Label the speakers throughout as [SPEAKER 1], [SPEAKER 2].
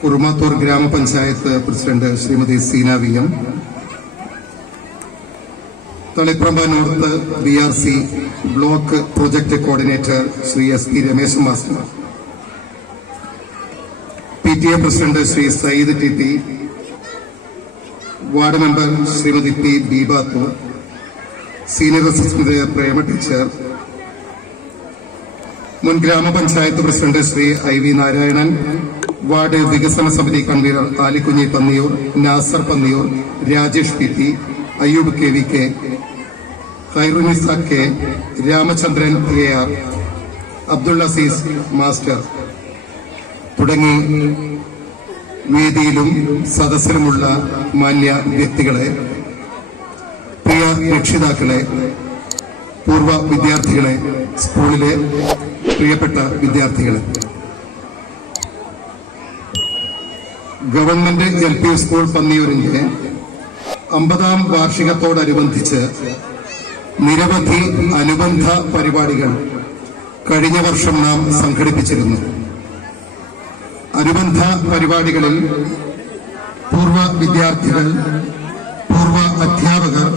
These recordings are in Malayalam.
[SPEAKER 1] കുറുമാത്തൂർ ഗ്രാമപഞ്ചായത്ത് president Shrimati Seena V M. Taliparamba north B R C block project coordinator Shri S P Ramesh master. P T A president Shri Sayyid T P. Ward member Shrimati P Beebathu senior assistant Prema teacher. മുൻ ഗ്രാമപഞ്ചായത്ത് president Shri I V Narayanan. Ward വികസന സമിതി convener Alikunhi Panniyur Nasar Panniyur Rajesh P T Ayyub K V K Khairunisa K Ramachandran A R Abdulla സീസ് മാസ്റ്റർ. തുടങ്ങി വേദിയിലും സദസ്സിലുമുള്ള മാന്യ വ്യക്തികളെ പ്രിയ രക്ഷിതാക്കളെ പൂർവ വിദ്യാർത്ഥികളെ സ്കൂളിലെ പ്രിയപ്പെട്ട വിദ്യാർത്ഥികളെ. ഗവൺമെന്റ് എൽ പി സ്കൂൾ പന്നിയൂരിന്റെ അമ്പതാം വാർഷികത്തോടനുബന്ധിച്ച് നിരവധി അനുബന്ധ പരിപാടികൾ കഴിഞ്ഞ വർഷം നാം സംഘടിപ്പിച്ചിരുന്നു. അനുബന്ധ പരിപാടികളിൽ പൂർവ വിദ്യാർത്ഥികൾ പൂർവ അധ്യാപകർ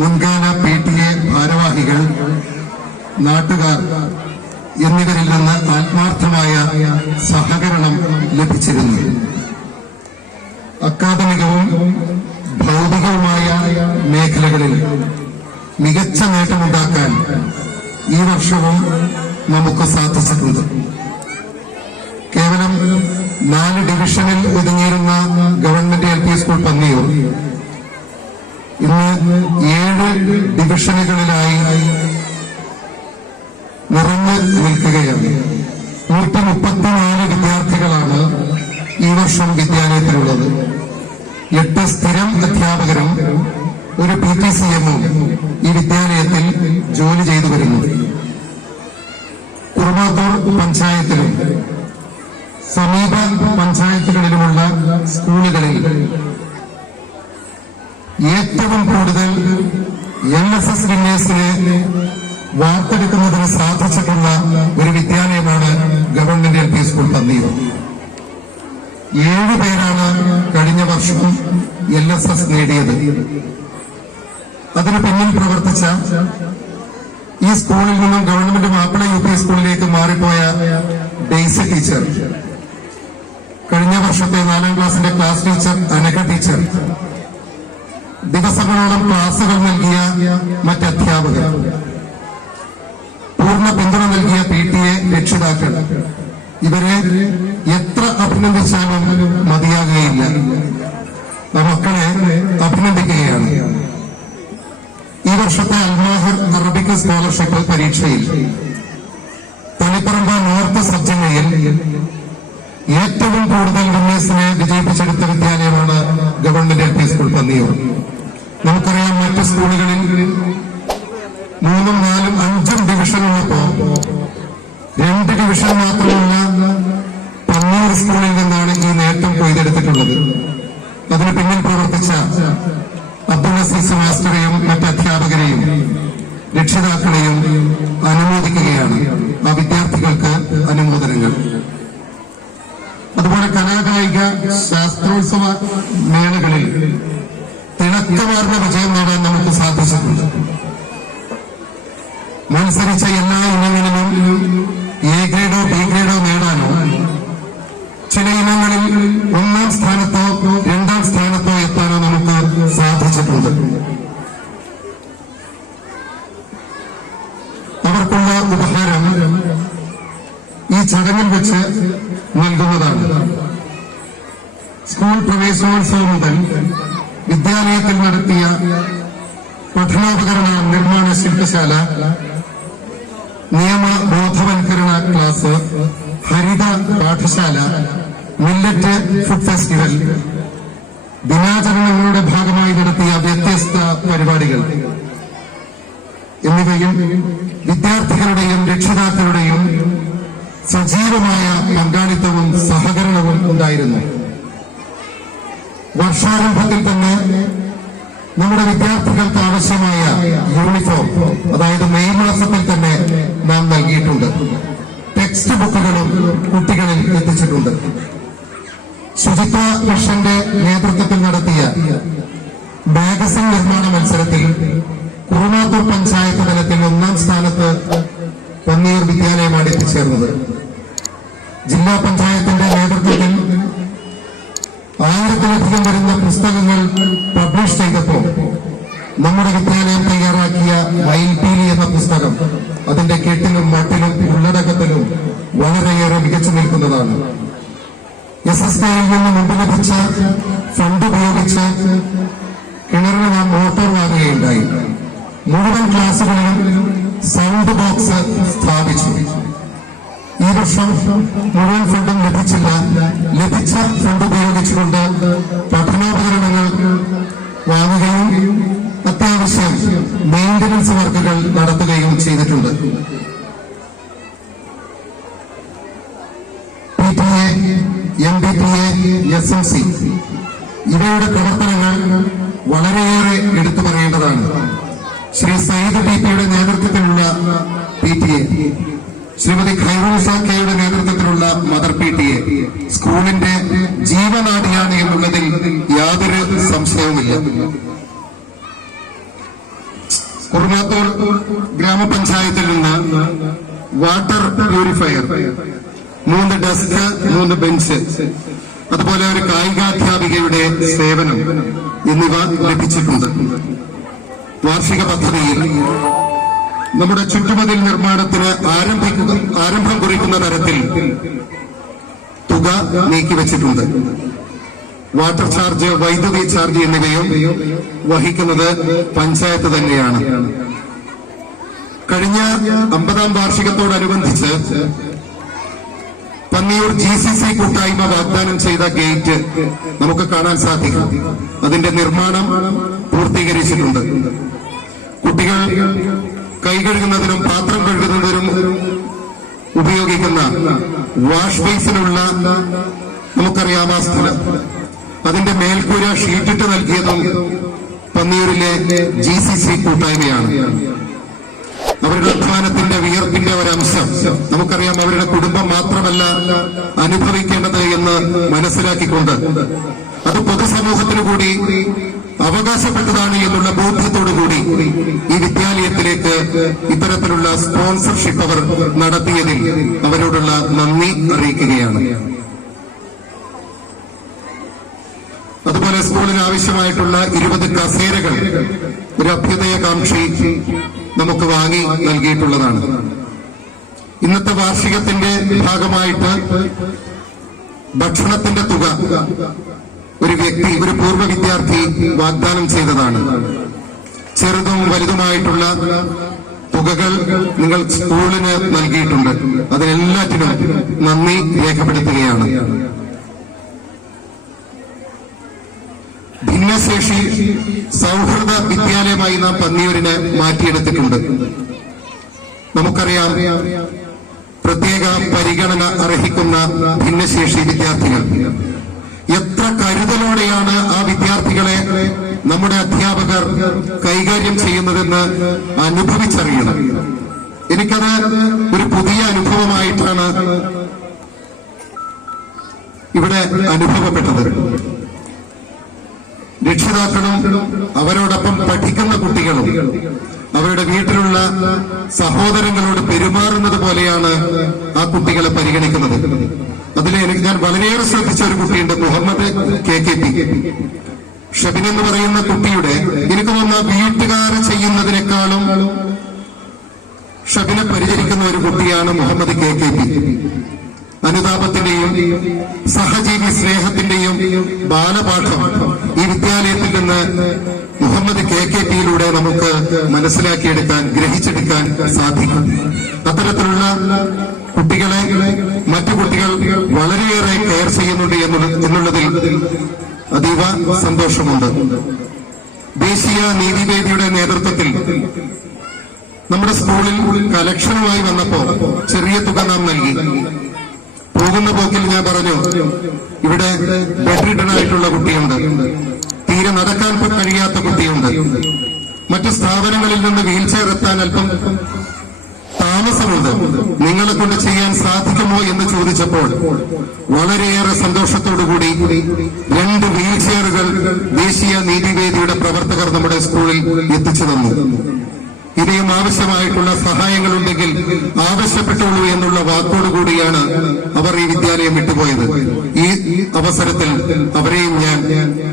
[SPEAKER 1] മുൻകാല പി ടി എ ഭാരവാഹികൾ നാട്ടുകാർ എന്നിവരിൽ നിന്ന് ആത്മാർത്ഥമായ സഹകരണം ലഭിച്ചിരുന്നു. അക്കാദമികവും ഭൗതികവുമായ മേഖലകളിൽ മികച്ച നേട്ടമുണ്ടാക്കാൻ ഈ വർഷവും നമുക്ക് സാധിച്ചിട്ടുണ്ട്. കേവലം നാല് ഡിവിഷനിൽ ഒതുങ്ങിയിരുന്ന സമീപ പഞ്ചായത്തുകളിലുമുള്ള സ്കൂളുകളിൽ ഏറ്റവും കൂടുതൽ എൻ എസ് എസ് വിന്യാസിനെ വാർത്തെടുക്കുന്നതിന് സാധിച്ചിട്ടുള്ള ഒരു വിദ്യാലയമാണ് ഗവൺമെന്റ് എൽ പി സ്കൂൾ തന്നിയത് ഏഴ് പേരാണ് കഴിഞ്ഞ വർഷം എൽ എസ് എസ് നേടിയത്. അതിന് പിന്നിൽ പ്രവർത്തിച്ച ഈ സ്കൂളിൽ നിന്നും ഗവൺമെന്റ് മാപ്പിള യു പി സ്കൂളിലേക്ക് മാറിപ്പോയ ഡെയ്സി ടീച്ചർ കഴിഞ്ഞ വർഷത്തെ നാലാം ക്ലാസ്സിന്റെ ക്ലാസ് ടീച്ചർ അനഘ ടീച്ചർ. ദിവസങ്ങളോളം ക്ലാസുകൾ നൽകിയ മറ്റ് അധ്യാപകർ പൂർണ പിന്തുണ നൽകിയ പി ടി എ രക്ഷിതാക്കൾ. ഇവരെ എത്ര അഭിനന്ദിച്ചാലും മതിയാകുകയില്ല. മക്കളെ അഭിനന്ദിക്കുകയാണ്. ഈ വർഷത്തെ അൽമാഹിർ അറബിക് സ്കോളർഷിപ്പ് പരീക്ഷയിൽ തളിപ്പറമ്പ നോർത്ത് സബ് ജില്ലയിൽ ഏറ്റവും കൂടുതൽ വിന്യാസിനെ വിജയിപ്പിച്ചെടുത്ത വിദ്യാലയമാണ് government L P school Panniyur. നമുക്കറിയാം മറ്റ് സ്കൂളുകളിൽ മൂന്നും നാലും അഞ്ചും ഡിവിഷനുള്ളപ്പോ രണ്ട് ഡിവിഷൻ മാത്രമുള്ള പന്നൂർ സ്കൂളിൽ നിന്നാണ് ഈ നേട്ടം കൊയ്തെടുത്തിട്ടുള്ളത്. അതിന് പിന്നിൽ പ്രവർത്തിച്ച അബ്ദുൾ അസീസ് മാസ്റ്ററെയും മറ്റ് അധ്യാപകരെയും രക്ഷിതാക്കളെയും അനുമോദിക്കുകയാണ്. ആ അതുപോലെ കലാകായിക ശാസ്ത്രോത്സവ മേളകളിൽ തിളക്കമാർന്ന വിജയം നേടാൻ നമുക്ക് സാധിച്ചിട്ടുണ്ട്. മത്സരിച്ച എല്ലാ ഇനങ്ങളിലും എ ഗ്രേഡോ ബി ഗ്രേഡോ നേടാനോ ചില ഇനങ്ങളിൽ ഒന്നാം സ്ഥാനത്തോ രണ്ടാം സ്ഥാനത്തോ എത്താനോ നമുക്ക് സാധിച്ചിട്ടുണ്ട്. അവർക്കുള്ള ഉപഹാരം ഈ ചടങ്ങിൽ വെച്ച് നൽകുന്നതാണ്. സ്കൂൾ പ്രവേശനോത്സവം മുതൽ വിദ്യാലയത്തിൽ നടത്തിയ പഠനോപകരണ നിർമ്മാണ ശില്പശാല നിയമ ബോധവൽക്കരണ ക്ലാസ് ഹരിത പാഠശാല മില്ലറ്റ് ഫുഡ് ഫെസ്റ്റിവൽ ദിനാചരണങ്ങളുടെ ഭാഗമായി നടത്തിയ വ്യത്യസ്ത പരിപാടികൾ. എന്നിവയും വിദ്യാർത്ഥികളുടെയും രക്ഷിതാക്കളുടെയും സജീവമായ പങ്കാളിത്തവും സഹകരണവും ഉണ്ടായിരുന്നു. വർഷാരംഭത്തിൽ തന്നെ നമ്മുടെ വിദ്യാർത്ഥികൾക്ക് ആവശ്യമായ യൂണിഫോം അതായത് മെയ് മാസത്തിൽ തന്നെ നാം നൽകിയിട്ടുണ്ട്. ടെക്സ്റ്റ് ബുക്കുകളും കുട്ടികളിൽ എത്തിച്ചിട്ടുണ്ട്. ശുചിത്വ മിഷന്റെ നേതൃത്വത്തിൽ നടത്തിയ മാഗസിൻ നിർമ്മാണ മത്സരത്തിൽ കുറുമാത്തൂർ പഞ്ചായത്ത് തലത്തിൽ ഒന്നാം സ്ഥാനത്ത് പന്നിയൂർ വിദ്യാലയമാണ് എത്തിച്ചേർന്നത്. ജില്ലാ പഞ്ചായത്തിന്റെ നേതൃത്വത്തിൽ ആയിരത്തിലധികം വരുന്ന പുസ്തകങ്ങൾ പബ്ലിഷ് ചെയ്തപ്പോൾ നമ്മുടെ വിദ്യാലയം തയ്യാറാക്കിയ അത്യാവശ്യം മെയിന്റനൻസ് വർക്കുകൾ നടത്തുകയും ചെയ്തിട്ടുണ്ട്. P T A M B T S M C ഇവയുടെ പ്രവർത്തനങ്ങൾ വളരെയേറെ എടുത്തു പറയേണ്ടതാണ്. ശ്രീ സയ്യിദ് പി പിയുടെ നേതൃത്വത്തിലുള്ള പി ടി എ ശ്രീമതി ഖൈറുസാക്കയുടെ നേതൃത്വത്തിലുള്ള മദർ പി ടി എ സ്കൂളിന്റെ ജീവനാടിയാണ് എന്നുള്ളതിൽ യാതൊരു സംശയവുമില്ല. കുറുമാത്തൂർ ഗ്രാമപഞ്ചായത്തിൽ നിന്ന് വാട്ടർ പ്യൂരിഫയർ മൂന്ന് ഡെസ്ക് മൂന്ന് ബെഞ്ച് അതുപോലെ ഒരു കായികാധ്യാപികയുടെ സേവനം എന്നിവ ലഭിച്ചിട്ടുണ്ട്. വാർഷിക പദ്ധതിയിൽ നമ്മുടെ ചുറ്റുമതിൽ നിർമ്മാണത്തിന് ആരംഭിക്കുക ആരംഭം കുറിക്കുന്ന തരത്തിൽ തുക നീക്കിവെച്ചിട്ടുണ്ട്. വാട്ടർ ചാർജ് വൈദ്യുതി ചാർജ് എന്നിവയും വഹിക്കുന്നത് പഞ്ചായത്ത് തന്നെയാണ്. കഴിഞ്ഞ അമ്പതാം വാർഷികത്തോടനുബന്ധിച്ച് പന്നിയൂർ ജി സി സി കൂട്ടായ്മ വാഗ്ദാനം ചെയ്ത ഗേറ്റ് നമുക്ക് കാണാൻ സാധിക്കും. അതിന്റെ നിർമ്മാണം പൂർത്തീകരിച്ചിട്ടുണ്ട്. കുട്ടികൾ കൈ കഴുകുന്നതിനും പാത്രം കഴുകുന്നതിനും ഉപയോഗിക്കുന്ന വാഷ് ബേസിനുള്ള നമുക്കറിയാം ആ സ്ഥലം. അതിന്റെ മേൽക്കൂര ഷീറ്റിട്ട് നൽകിയതും പന്നിയൂരിലെ ജി സി സി കൂട്ടായ്മയാണ്. അവരുടെ അധ്വാനത്തിന്റെ വിയർപ്പിന്റെ ഒരംശം. നമുക്കറിയാം അവരുടെ കുടുംബം മാത്രമല്ല അനുഭവിക്കേണ്ടത് എന്ന് മനസ്സിലാക്കിക്കൊണ്ട്. അത് പൊതുസമൂഹത്തിനു കൂടി അവകാശപ്പെട്ടതാണ് എന്നുള്ള ബോധ്യത്തോടു കൂടി ഈ വിദ്യാലയത്തിലേക്ക് ഇത്തരത്തിലുള്ള സ്പോൺസർഷിപ്പ് അവർ നടത്തിയതിൽ അവരോടുള്ള നന്ദി അറിയിക്കുകയാണ് അതുപോലെ സ്കൂളിന് ആവശ്യമായിട്ടുള്ള ഇരുപത് കസേരകൾ ഒരു അഭ്യുദയകാംക്ഷി നമുക്ക് വാങ്ങി നൽകിയിട്ടുള്ളതാണ്. ഇന്നത്തെ വാർഷികത്തിന്റെ ഭാഗമായിട്ട് ഭക്ഷണത്തിന്റെ തുക ഒരു വ്യക്തി ഒരു പൂർവ വിദ്യാർത്ഥി വാഗ്ദാനം ചെയ്തതാണ്. ചെറുതും വലുതുമായിട്ടുള്ള തുകകൾ നിങ്ങൾ സ്കൂളിന് നൽകിയിട്ടുണ്ട്. അതിനെല്ലാറ്റിനും നന്ദി രേഖപ്പെടുത്തുകയാണ്. ഭിന്നശേഷി സൗഹൃദ വിദ്യാലയമായി നാം പന്നിയൂരിനെ മാറ്റിയെടുത്തിട്ടുണ്ട്. നമുക്കറിയാം പ്രത്യേക പരിഗണന അർഹിക്കുന്ന ഭിന്നശേഷി വിദ്യാർത്ഥികൾ. എത്ര കരുതലോടെയാണ് ആ വിദ്യാർത്ഥികളെ നമ്മുടെ അധ്യാപകർ കൈകാര്യം ചെയ്യുന്നതെന്ന് അനുഭവിച്ചറിയണം. എനിക്കത് ഒരു പുതിയ അനുഭവമായിട്ടാണ് ഇവിടെ അനുഭവപ്പെട്ടത്. രക്ഷിതാക്കളും അവരോടൊപ്പം പഠിക്കുന്ന കുട്ടികളും അവരുടെ വീട്ടിലുള്ള സഹോദരങ്ങളോട് പെരുമാറുന്നത് പോലെയാണ് ആ കുട്ടികളെ പരിഗണിക്കുന്നത്. അതിൽ എനിക്ക് ഞാൻ വളരെയേറെ ശ്രദ്ധിച്ച ഒരു കുട്ടിയുണ്ട് Muhammad K K P. Shabin എന്ന് പറയുന്ന കുട്ടിയുടെ എനിക്ക് തോന്നുന്ന വീട്ടുകാർ ചെയ്യുന്നതിനേക്കാളും ഷബിനെ പരിചരിക്കുന്ന ഒരു കുട്ടിയാണ് മുഹമ്മദ് കെ കെ പി. അനുതാപത്തിന്റെയും സഹജീവി സ്നേഹത്തിന്റെയും ബാലപാഠം ഈ വിദ്യാലയത്തിൽ നിന്ന് മുഹമ്മദ് കെ കെ പിയിലൂടെ നമുക്ക് മനസ്സിലാക്കിയെടുക്കാൻ ഗ്രഹിച്ചെടുക്കാൻ സാധിക്കും. അത്തരത്തിലുള്ള കുട്ടികളെ മറ്റു കുട്ടികൾ വളരെയേറെ കെയർ ചെയ്യുന്നുണ്ട് എന്നുള്ള- എന്നുള്ളതിൽ അതീവ സന്തോഷമുണ്ട്. ദേശീയ നീതിവേദിയുടെ നേതൃത്വത്തിൽ നമ്മുടെ സ്കൂളിൽ കലക്ഷനുമായി വന്നപ്പോ ചെറിയ തുക നാം നൽകി. പോകുന്ന പോക്കിൽ ഞാൻ പറഞ്ഞു ഇവിടെ ബെഡ് ആയിട്ടുള്ള കുട്ടിയുണ്ട്. തീരെ നടക്കാൻ കഴിയാത്ത കുട്ടിയുണ്ട്. മറ്റു സ്ഥാപനങ്ങളിൽ നിന്ന് വീൽ ചെയർ എത്താൻ അല്പം താമസമുണ്ട്. നിങ്ങളെ കൊണ്ട് ചെയ്യാൻ സാധിക്കുമോ എന്ന് ചോദിച്ചപ്പോൾ വളരെയേറെ സന്തോഷത്തോടുകൂടി രണ്ട് വീൽ ചെയറുകൾ ദേശീയ നീതിവേദിയുടെ പ്രവർത്തകർ നമ്മുടെ സ്കൂളിൽ എത്തിച്ചു തന്നു. ഇനിയും ആവശ്യമായിട്ടുള്ള സഹായങ്ങളുണ്ടെങ്കിൽ ആവശ്യപ്പെട്ടുള്ളൂ എന്നുള്ള വാക്കോടുകൂടിയാണ് അവർ ഈ വിദ്യാലയം വിട്ടുപോയത്. ഈ അവസരത്തിൽ അവരെയും ഞാൻ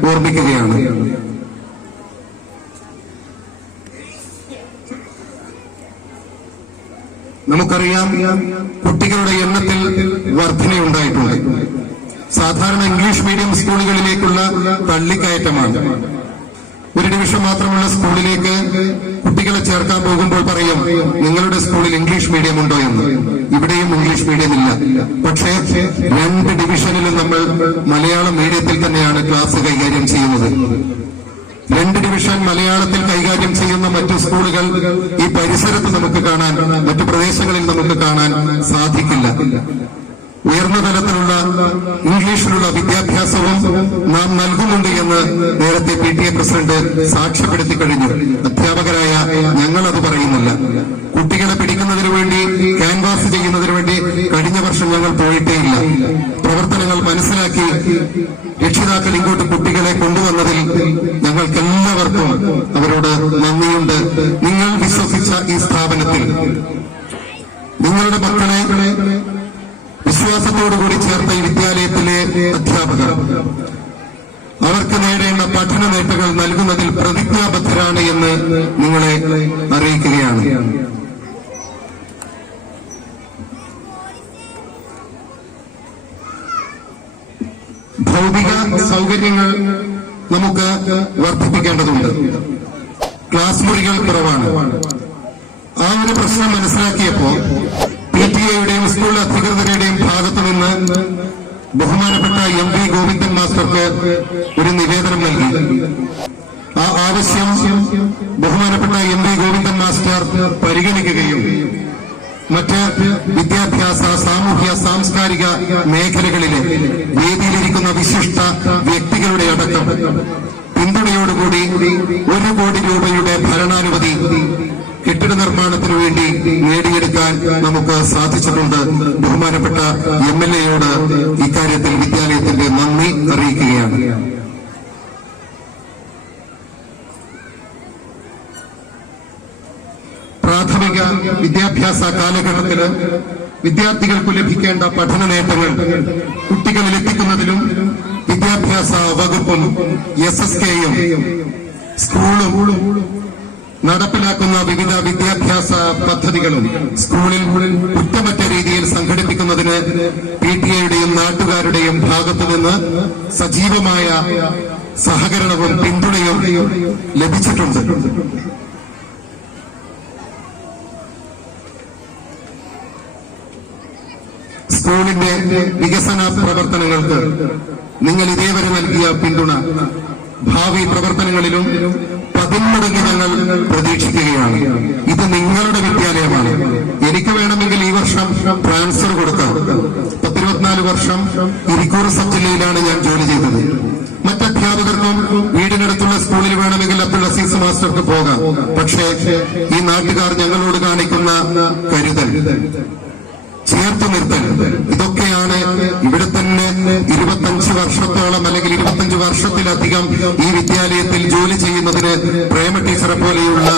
[SPEAKER 1] ഓർമ്മിക്കുകയാണ്. നമുക്കറിയാം കുട്ടികളുടെ എണ്ണത്തിൽ വർധനയുണ്ടായിട്ടുണ്ട് സാധാരണ ഇംഗ്ലീഷ് മീഡിയം സ്കൂളുകളിലേക്കുള്ള തള്ളിക്കയറ്റമാണ്. ഒരു ഡിവിഷൻ മാത്രമുള്ള സ്കൂളിലേക്ക് കുട്ടികളെ ചേർക്കാൻ പോകുമ്പോൾ പറയും നിങ്ങളുടെ സ്കൂളിൽ ഇംഗ്ലീഷ് മീഡിയം ഉണ്ടോ എന്ന്. ഇവിടെയും ഇംഗ്ലീഷ് മീഡിയം ഇല്ല. പക്ഷേ രണ്ട് ഡിവിഷനിലും നമ്മൾ മലയാളം മീഡിയത്തിൽ തന്നെയാണ് ക്ലാസ് കൈകാര്യം ചെയ്യുന്നത്. രണ്ട് ഡിവിഷൻ മലയാളത്തിൽ കൈകാര്യം ചെയ്യുന്ന മറ്റു സ്കൂളുകൾ ഈ പരിസരത്ത് നമുക്ക് കാണാൻ മറ്റു പ്രദേശങ്ങളിൽ നമുക്ക് കാണാൻ സാധിക്കില്ല. ഉയർന്ന തലത്തിലുള്ള ഇംഗ്ലീഷിലുള്ള വിദ്യാഭ്യാസവും നാം നൽകുന്നുണ്ട് എന്ന് നേരത്തെ പി ടി എ പ്രസിഡന്റ് സാക്ഷ്യപ്പെടുത്തി കഴിഞ്ഞു. അധ്യാപകരായ ഞങ്ങൾ അത് പറയുന്നില്ല. കുട്ടികളെ പിടിക്കുന്നതിന് വേണ്ടി ക്യാൻവാസ് ചെയ്യുന്നതിന് വേണ്ടി കഴിഞ്ഞ വർഷം ഞങ്ങൾ പോയിട്ടേയില്ല പ്രവർത്തനങ്ങൾ മനസ്സിലാക്കി രക്ഷിതാക്കൾ ഇങ്ങോട്ട് കുട്ടികളെ കൊണ്ടുവന്നതിൽ ഞങ്ങൾക്ക് എല്ലാവർക്കും അവരോട് നന്ദിയുണ്ട്. നിങ്ങൾ വിശ്വസിച്ച ഈ സ്ഥാപനത്തിൽ നിങ്ങളുടെ മക്കളെ വിശ്വാസത്തോടുകൂടി ചേർത്ത ഈ വിദ്യാലയത്തിലെ അധ്യാപകർ. അവർക്ക് നേടേണ്ട പഠന നേട്ടങ്ങൾ നൽകുന്നതിൽ പ്രതിജ്ഞാബദ്ധരാണ് എന്ന് നിങ്ങളെ അറിയിക്കുകയാണ്. ഭൗതിക സൗകര്യങ്ങൾ നമുക്ക് വർദ്ധിപ്പിക്കേണ്ടതുണ്ട്. ക്ലാസ് മുറികൾ കുറവാണ്. ആ ഒരു പ്രശ്നം മനസ്സിലാക്കിയപ്പോ പി സ്കൂൾ അധികൃതരുടെയും ഭാഗത്തു നിന്ന് ബഹുമാനപ്പെട്ട എം വി ഗോവിന്ദൻ മാസ്റ്റർക്ക് ഒരു നിവേദനം നൽകി. ആ ആവശ്യം ബഹുമാനപ്പെട്ട എം വി ഗോവിന്ദൻ മാസ്റ്റർ പരിഗണിക്കുകയും മറ്റ് വിദ്യാഭ്യാസ സാമൂഹ്യ സാംസ്കാരിക മേഖലകളിലെ വേദിയിലിരിക്കുന്ന വിശിഷ്ട വ്യക്തികളുടെ അടക്കം പിന്തുണയോടുകൂടി ഒരു കോടി രൂപയുടെ ഭരണാനുമതി കെട്ടിട നിർമ്മാണത്തിനു വേണ്ടി നേടിയെടുക്കാൻ നമുക്ക് സാധിച്ചിട്ടുണ്ട്. ബഹുമാനപ്പെട്ട എം എൽ എയോട് ഇക്കാര്യത്തിൽ വിദ്യാലയത്തിന്റെ നന്ദി അറിയിക്കുകയാണ്. പ്രാഥമിക വിദ്യാഭ്യാസ കാലഘട്ടത്തിൽ വിദ്യാർത്ഥികൾക്ക് ലഭിക്കേണ്ട പഠന നേട്ടങ്ങൾ കുട്ടികളിൽ എത്തിക്കുന്നതിലും വിദ്യാഭ്യാസ വകുപ്പും എസ് എസ് കെയും സ്കൂളും നടപ്പിലാക്കുന്ന വിവിധ വിദ്യാഭ്യാസ പദ്ധതികളും സ്കൂളിൽ കുറ്റമറ്റ രീതിയിൽ സംഘടിപ്പിക്കുന്നതിന് പി ടി എയുടെയും നാട്ടുകാരുടെയും ഭാഗത്തു നിന്ന് സജീവമായ സഹകരണവും പിന്തുണയും ലഭിച്ചിട്ടുണ്ട്. സ്കൂളിന്റെ വികസന പ്രവർത്തനങ്ങൾക്ക് നിങ്ങൾ ഇതേവരെ നൽകിയ പിന്തുണ ഭാവി പ്രവർത്തനങ്ങളിലും പതിന്മടങ്ങ് ഞങ്ങൾ പ്രതീക്ഷിക്കുകയാണ്. ഇത് നിങ്ങളുടെ വിദ്യാലയമാണ്. എനിക്ക് വേണമെങ്കിൽ ഈ വർഷം ട്രാൻസ്ഫർ കൊടുക്കാം. പത്തിരുപത്തിനാല് വർഷം ഇരിക്കൂർ സബ് ജില്ലയിലാണ് ഞാൻ ജോലി ചെയ്തത്. മറ്റധ്യാപകർക്കും വീടിനടുത്തുള്ള സ്കൂളിൽ വേണമെങ്കിൽ അബ്ദുൾ അസീസ് മാസ്റ്റർക്ക് പോകാം. പക്ഷേ ഈ നാട്ടുകാർ ഞങ്ങളോട് കാണിക്കുന്ന കരുതൽ. ചേർത്ത് നിർത്തൽ. ഇതൊക്കെയാണ് ഇവിടെ തന്നെ ഇരുപത്തഞ്ച് വർഷത്തോളം അല്ലെങ്കിൽ ഇരുപത്തഞ്ച് വർഷത്തിലധികം ഈ വിദ്യാലയത്തിൽ ജോലി ചെയ്യുന്നതിന് പ്രേമ ടീച്ചറെ പോലെയുള്ള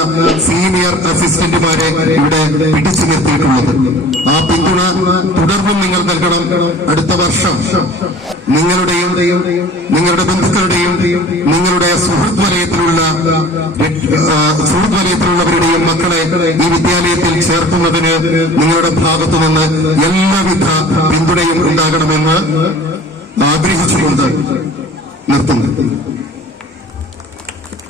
[SPEAKER 1] സീനിയർ അസിസ്റ്റന്റുമാരെ ഇവിടെ പിടിച്ചു നിർത്തിയിട്ടുള്ളത്. ആ പിന്തുണ തുടർന്നും നിങ്ങൾ നൽകണം. വർഷം നിങ്ങളുടെയും നിങ്ങളുടെ ബന്ധുക്കളുടെയും നിങ്ങളുടെ സുഹൃത്ത് വലയത്തിലുള്ള സുഹൃത് വലയത്തിലുള്ളവരുടെയും മക്കളെ ഈ വിദ്യാലയത്തിൽ ചേർക്കുന്നതിന് നിങ്ങളുടെ ഭാഗത്തു നിന്ന് എല്ലാവിധ പിന്തുണയും ഉണ്ടാകണമെന്ന് ആഗ്രഹിച്ചുകൊണ്ട് നിർത്തുന്നു.